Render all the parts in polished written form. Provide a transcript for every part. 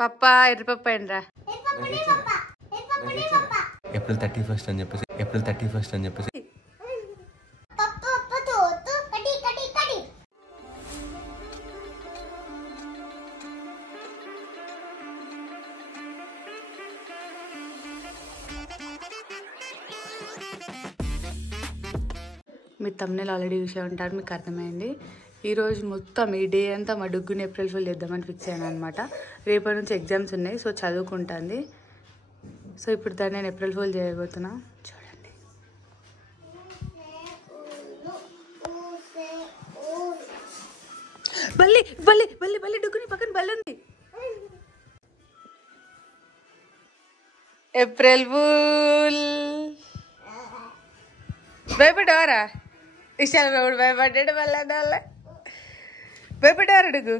పప్పా ఎర్రి పప్ప ఏంట్రా April 31st అని చెప్పేసి మీరు తమ్ముళ్ళు ఆల్రెడీ చూసే ఉంటారు, మీకు అర్థమైంది. ఈరోజు మొత్తం ఈ డే అంతా మా డుగ్గుని ఏప్రిల్ ఫుల్ చేద్దామని ఫిక్స్ అయ్యాను అనమాట. రేపటి నుంచి ఎగ్జామ్స్ ఉన్నాయి, సో చదువుకుంటుంది. సో ఇప్పుడు దాన్ని నేను ఏప్రిల్ ఫుల్ చేయబోతున్నా. చూడండి, బల్లి బల్లి బల్లి బల్లి డుగ్గుని పక్కన బల్లి ఉంది. ఏప్రిల్ ఫుల్ భయపడవారా? ఇష్టాలు భయపడ్డాడు మళ్ళీ భయపడ్డారు అడుగు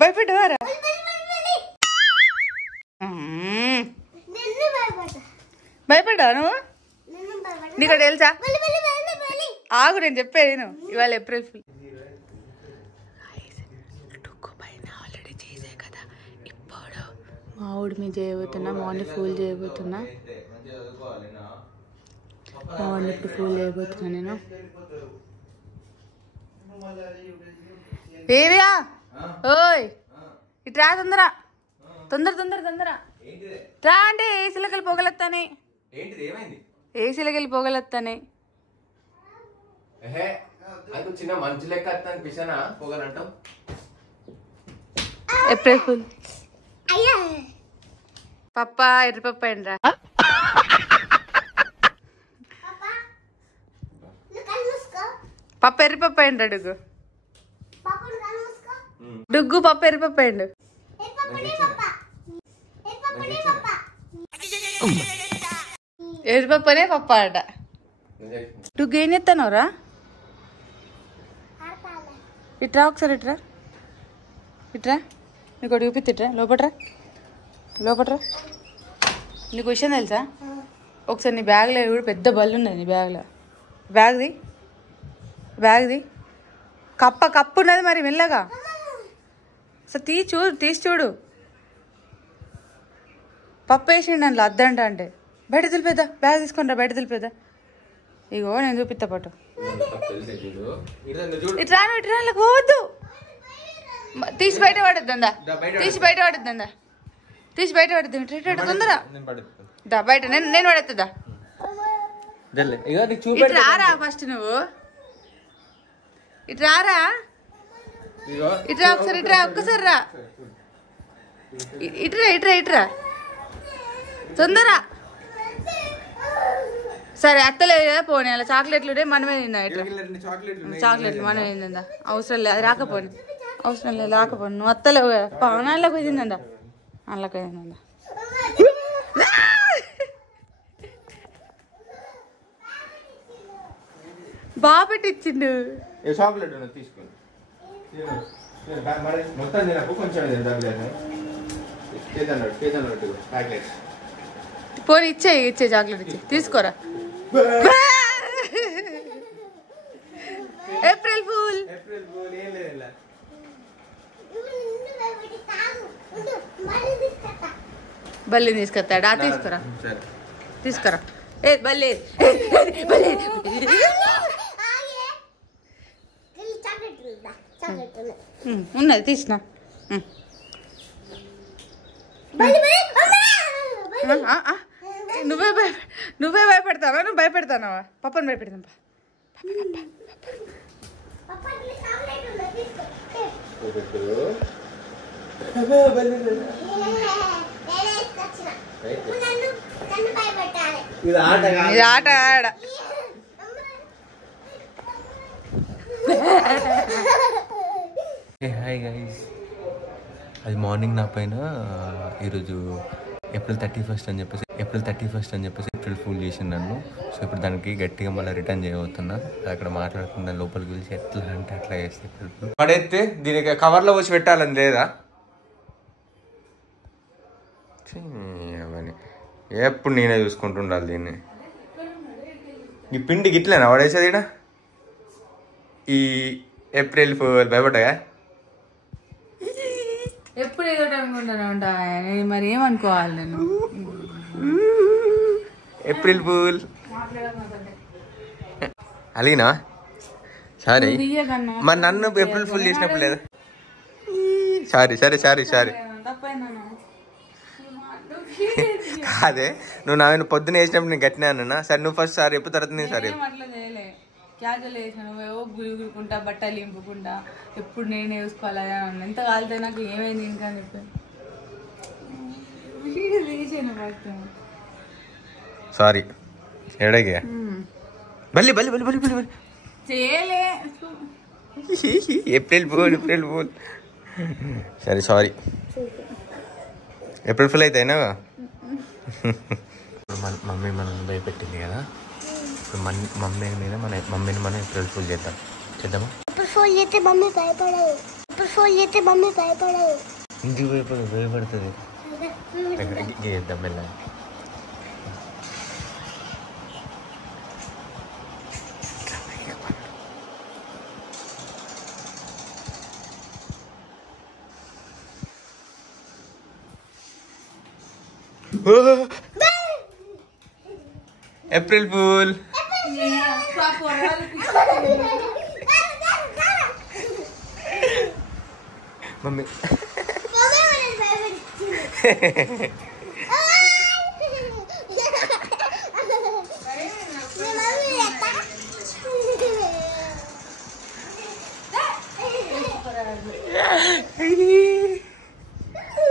భయపడ్డారా? భయపడ్డావు నువ్వు? నీకు తెలుసా? ఆగు, నేను చెప్పేది నేను. ఇవాళ ఏప్రిల్ ఫుల్. డుగ్గు పైన ఆల్రెడీ చేసే కదా, ఇప్పుడు మా ఊడి మీద చేయబోతున్నా. Morning full చేయబోతున్నా. ఇప్పుడు ఫుల్ చేయబోతున్నా నేను. ఏవియా ఓయ్ ఇటు రా, తొందర తొందర తొందర తొందర రా. అంటే ఏసీలోకి వెళ్ళి పొగలొత్తానే, ఏసీలోకి వెళ్ళి పొగలొత్తానే. చిన్న మంచి లెక్క పొగలంటాం. April full. పప్ప ఎర్రి పప్ప ఏంట్రా? పప్పు ఎర్రి పప్పు అయ్యండి డుగ్గు. డుగ్గు పప్పు ఎర్రి పప్పు అయ్యండు. ఎర్రిపప్పనే పప్పు ఆట. డుగ్గు ఏం చేస్తానవరా? ఇట్రా ఒకసారి, ఇట్రా ఇట్రా. నీకు ఒకటి చూపిత్తిట్రా. లోపట్రా లోపట్రా. నీకు విషయం తెలుసా? ఒకసారి నీ బ్యాగ్లో కూడా పెద్ద బల్లు ఉన్నది. నీ బ్యాగ్లో బ్యాగ్ది కప్పు ఉన్నది. మరి మెల్లగా సార్ తీసి చూడు. పప్పు వేసిండు అందులో అద్దంట. అంటే బయట తెలిపేద్దా, బ్యాగ్ తీసుకుంటా బయట తెలిపేద్దా. ఇగో నేను చూపిస్తా పట్టు. ఇట్రా ఇట్రా, పోవద్దు. తీసి బయట పడద్దా, తీసి బయట పడద్దా, తీసి బయట పడద్దు. ఇట్లా తొందర దా బయట. నేను పడేస్తుందా? ఇట్లా రారా ఫస్ట్ నువ్వు. ఇటు రారా, ఇట్రా ఒకసారి, ఇట్రా ఒక్కసారి రా. ఇట్రా ఇట్రా ఇట్రా తొందర. సరే అత్తలేదు కదా, పోనీ అలా చాక్లెట్లు మనమే తిందా. ఇట్లా చాక్లెట్లు మనమే తిందా. అవసరం లేదు, అది రాకపోని అవసరం లేదు, రాకపోని. నువ్వు అత్తలేవు కదా, పానాల్లోకి పోయిందా, అందులోకి పోయిందా. బాగా పెట్టి ఇచ్చిండు. పోనీ ఇచ్చే చాక్లెట్ ఇచ్చే, తీసుకోరా. April full. బల్లి తీసుకొస్తాడా? తీసుకురా తీసుకురా. ఏ బల్లి బల్లి ఉన్నది, తీసిన. నువ్వే భయపెడతావా? నువ్వు భయపెడతానవా? పప్పని భయపెడతాం. ఇది ఆట ఆడ. హాయ్ గైస్, అది మార్నింగ్ నా పైన ఈరోజు ఏప్రిల్ 31st అని చెప్పేసి ఏప్రిల్ ఫుల్ చేసింది నన్ను. సో ఇప్పుడు దానికి గట్టిగా మళ్ళీ రిటర్న్ చేయబోతున్నా. అక్కడ మాట్లాడుతున్నా, లోపలికి పిలిచి ఎట్లా అంటే అట్లా చేస్తే ఏప్రిల్ ఫుల్ పడేస్తే దీనికి కవర్లో వచ్చి పెట్టాలని లేదా? అవన్నీ ఎప్పుడు నేనే చూసుకుంటుండాలి దీన్ని. ఈ పిండి గిట్లేనా పడేసేది ఈడ? ఈ ఏప్రిల్ ఫుల్ భయపడ్డాయా? ఎప్పుడు ఏదో అనుకుంటాను ఉంటా మరి ఏమనుకోవాలి నేను ఏప్రిల్ ఫూల్ అలిగినా సారీ మరి నన్ను ఏప్రిల్ ఫుల్ చేసినప్పుడు లేదా సారీ సరే సారీ సారీ కాదే నువ్వు నా పొద్దున వేసినప్పుడు నేను గట్టినా అన్నా సరే నువ్వు ఫస్ట్ సారీ ఎప్పుడు తర్వాత నేను సారీ క్యాజువల్ వేసిన నువ్వేవో గురుగుకుంటా బట్టలు ఇంపుకుంటా ఎప్పుడు నేను వేసుకోవాలి అని ఎంత కాలితే నాకు ఏమైంది ఇంకా అని చెప్పాను సారీ ఎడగా బల్లి బల్లి బల్లి బల్లి బల్లి చేయలే ఏప్రిల్ ఫూల్ సరే సారీ ఏప్రిల్ ఫుల్ అయితే అయినా మమ్మీ మనల్ని భయపెట్టింది కదా ఇప్పుడు మమ్మీని మీద మమ్మీని మనం ఏప్రిల్ ఫుల్ చేద్దాం చేద్దామా ఇంటికి భయపడుతుంది చేద్దాం మెల్ల ఏప్రిల్ ఫూల్ మమ్మీ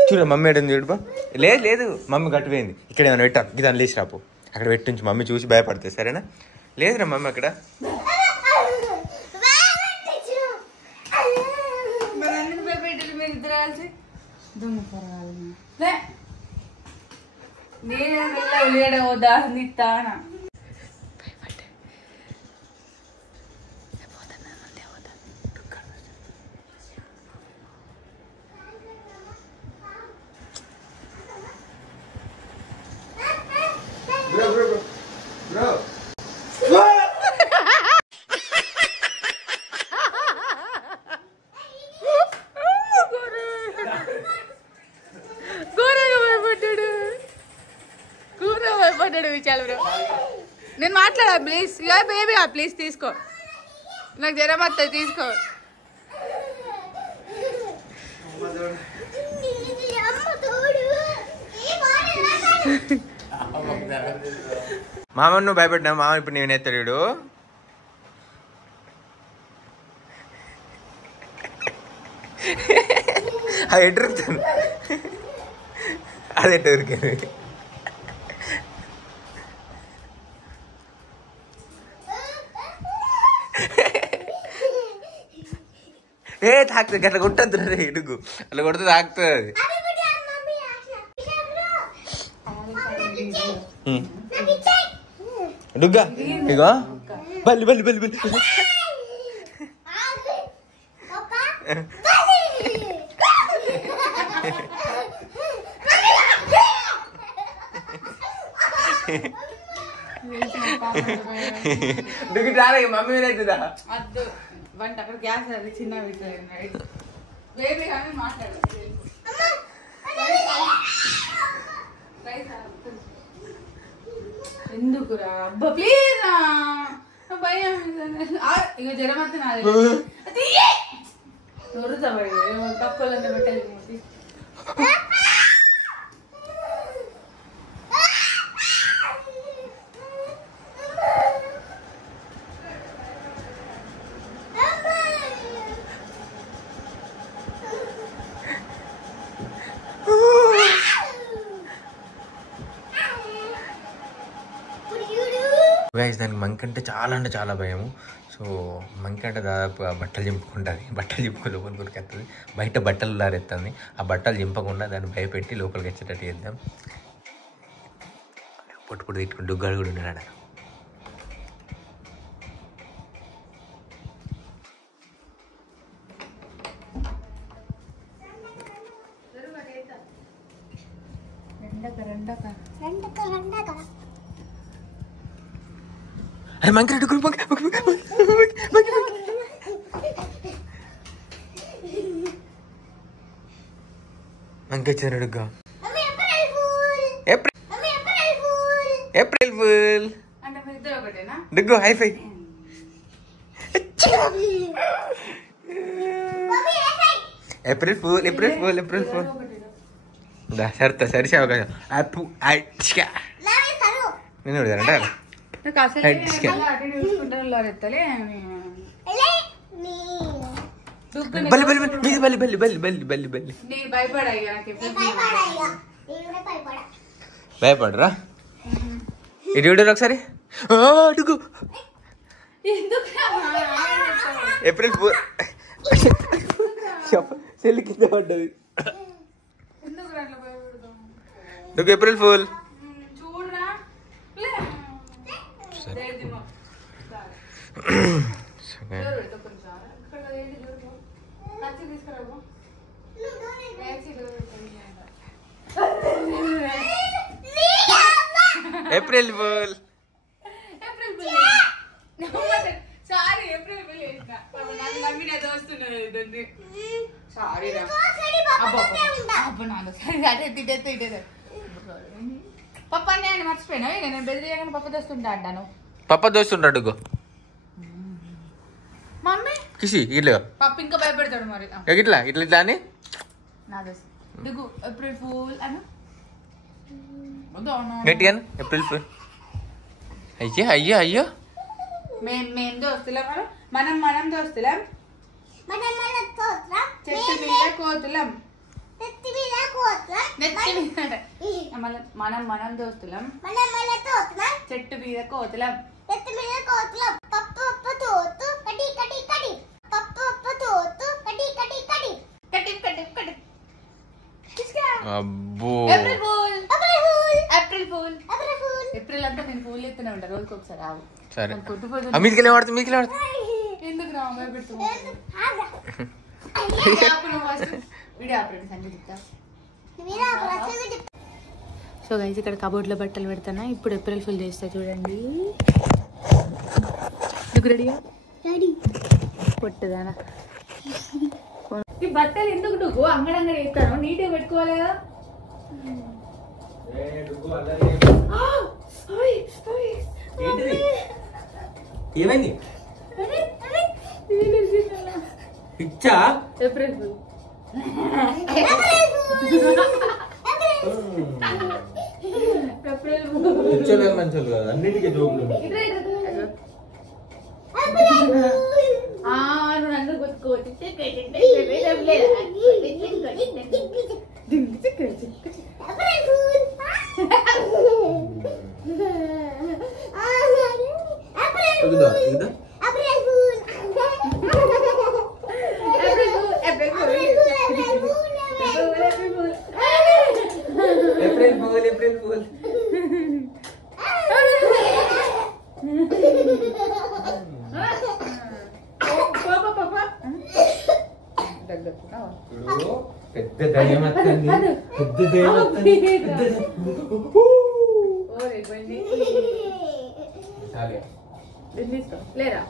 చూడ మమ్మీ ఏడుంది చూడు లేదు లేదు మమ్మీ కట్టిపోయింది ఇక్కడ ఏమైనా పెట్టా దాన్ని లేచి రాపు అక్కడ పెట్టించి మమ్మీ చూసి భయపడుతుంది సరేనా లేదురా మమ్మీ అక్కడ నేను మాట్లాడా ప్లీజ్ బేబీ ప్లీజ్ తీసుకో నాకు జ్వరం వస్తుంది తీసుకో మామ నువ్వు భయపడ్డా మామ ఇప్పుడు నేను ఎత్తాడు అది ఎటురుతాను అది ఎటు ఉరికాను తాకుతుంది అట్లా కొట్టద్దు రే ఇడుగు అట్లా కొడితే తాకుతుంది అది డుగ్గా ఇగో బల్లి బల్లి బల్లి బల్లి డుగ్గి రాలే మమ్మీ అవుతుందా వద్దు వంట అక్కడ గ్యాస్ అది చిన్న బేబీ కానీ మాట్లాడు ఎందుకురా అబ్బా ప్లీజ్ భయం ఇక జ్వరం వస్తే నాది దొరుకుతా తక్కువ పెట్టాలి గైస్ దానికి మంకి అంటే చాలా భయము సో మంకి అంటే దాదాపు బట్టలు చింపుకుంటుంది బట్టలు చింపుకొని లోపలికి ఉరికెత్తుంది బయట బట్టలు లారెత్తుంది ఆ బట్టలు చింపకుండా దాన్ని భయపెట్టి లోపలికి వచ్చేటట్టు చేద్దాం పొట్టు తిట్టుకుని డుగ్గాడు కూడా ఉన్నాడు అరే మంకి అంకెచ్చారు డుగ్గా. ఏప్రిల్ ఫుల్ డుగ్గు hi fi. April fool April fool April fool. Saritha సరిసే అవకాశం నేను అంటే బల్లి బల్లి బల్లి బల్లి బల్లి బల్లి బల్లి బల్లి. భయపడరా ఇటు ఒకసారి. అడుగు ఏప్రిల్ ఫుల్ సెల్ కింద పడ్డది. April fool. April full. పప్ప నేను మర్చిపోయినా నేను బెదిరియాగానే పప్ప దోస్తుంటా అంటాను. పప్ప దోస్తుంటాడు మమ్మీ కిసి ఇట్లా పప్ప ఇంకా భయపెడతాడు మరి. ఇట్లా ఇట్లా ఇట్లా అని నా దోస్తు దిగు ఏప్రిల్ ఫూల్ అను గట్టిగా ఏప్రిల్ ఫుల్. అయ్యో అయ్యో అయ్యో మేం దోస్తులం మనం దోస్తులం. చెట్టు మీద కోతులం మనం దోస్తులం. చెట్టు మీద కోతులం. అబ్బో ఏప్రిల్ అంతా నేను ఫూల్ ఎత్తునే ఉంటా రోజుకి ఒకసారి. ఆవు సరే మీదికెళ్ళి వాడుతుంది మీదికెళ్ళి వాడుతుంది. ఎందుకు రా భయపెడుతున్నా. సో గైస్ ఇక్కడ కబోర్డ్లో బట్టలు పెడతానా. ఇప్పుడు ఏప్రిల్ ఫుల్ చేస్తా చూడండి. రెడీగా పొట్టుదానా ఈ బట్టలు ఎందుకు డుగు అంగడంగా వేస్తాను. నీట్గా పెట్టుకోవాలి కదా. ఏమైంది పిచ్చా? April fool. మంచి కదా అన్నిటికీ జోకులు. నన్ను గుర్తుకోవచ్చు. April fool April fool. పెద్ద దయ్యం వస్తుంది. పెద్ద దయ్యం వస్తుంది. లేరా